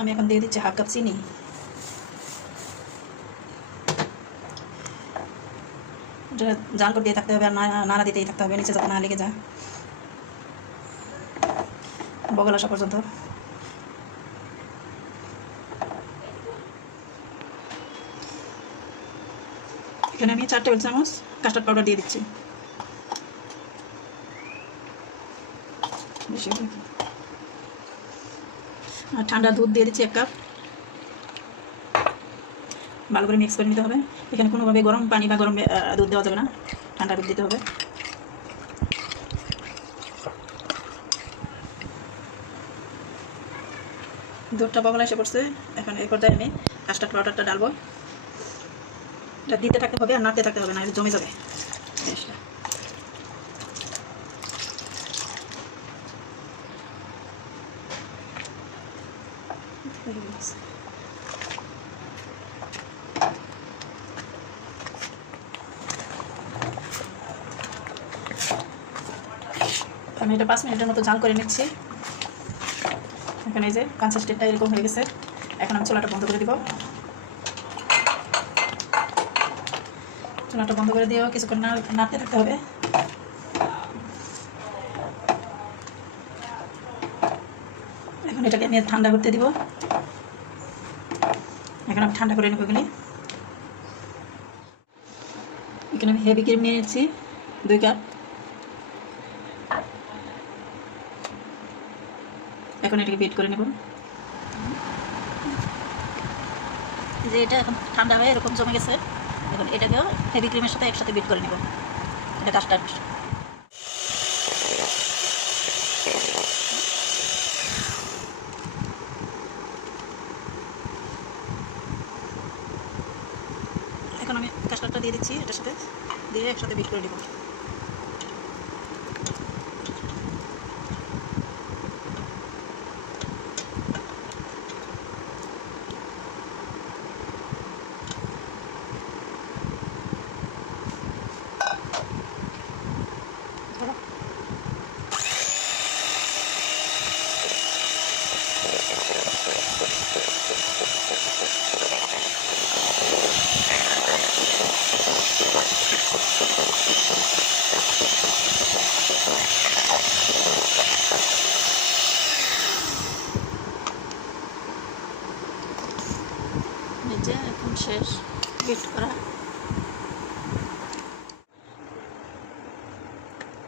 আমি এখন দিয়ে দিচ্ছি হাফ কাপ চিনি জাল করে দিয়ে থাকতে হবে আর নাড়া দিতেই থাকতে হবে নিচে যাতে না লেগে যায় বগল আসা পর্যন্ত এখানে আমি চার টেবিল চামচ কাস্টার্ড পাউডার দিয়ে দিচ্ছি বেশি? আর ঠান্ডা দুধ দিয়ে দিচ্ছি এক কাপ। ভালো করে মিক্স করে নিতে হবে। এখানে কোনোভাবে গরম পানি বা গরম দুধ দেওয়া যাবে না। ঠান্ডা দুধ দিতে হবে। দুধটা বগলা এসে পড়ছে। এখন এই পর্যায়ে আমি কাস্টার্ড পাউডারটা ডালবো এটা দিতে থাকতে হবে আর নাড়তে থাকতে হবে না জমে যাবে। গেছে। আমি এটা পাঁচ মিনিটের মতো জাল করে নিচ্ছি। এখানে এই যে কনসিস্টেন্টটা এরকম হয়ে গেছে। এখন আমি চুলাটা বন্ধ করে দিব। চুলাটা বন্ধ করে দিয়েও কিছুক্ষণ না- নাড়তে থাকতে হবে। এখন এটাকে আমি ঠান্ডা করতে দিব। এখন আমি ঠান্ডা করে নেব এগুলি এখানে আমি হেভি ক্রিম নিয়ে নিচ্ছি, দুই কাপ এখন এটাকে বিট করে নেব। যে এটা এখন ঠান্ডা হয়ে এরকম জমে গেছে, এখন এটাকেও হেভি ক্রিমের সাথে একসাথে বিট করে নেব। এটা কাস্টার্ড এখন আমি কাস্টার্ডটা দিয়ে দিচ্ছি এটার সাথে দিয়ে একসাথে বিট করে নেব।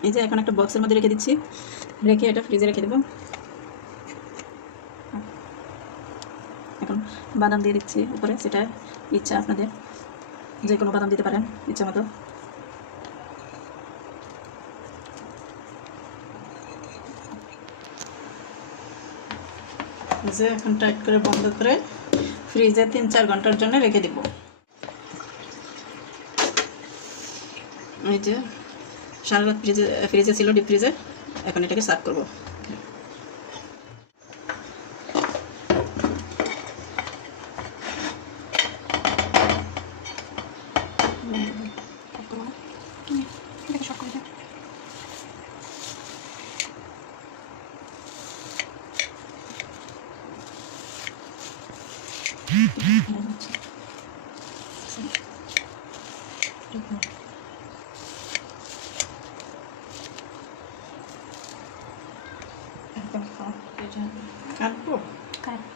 এই যে এখন একটা বক্সের মধ্যে রেখে দিচ্ছি। রেখে এটা ফ্রিজে রেখে দেবো। এখন বাদাম দিয়ে দিচ্ছি উপরে, সেটা ইচ্ছা আপনাদের। যে কোনো বাদাম দিতে পারেন, ইচ্ছা মতো। যে এখন টাইট করে বন্ধ করে ফ্রিজে তিন চার ঘণ্টার জন্য রেখে দিব। এই যে, সারা রাত ফ্রিজে ফ্রিজে ছিল ডিপ ফ্রিজে এখন এটাকে সার্ভ করব। কাটবো Correct.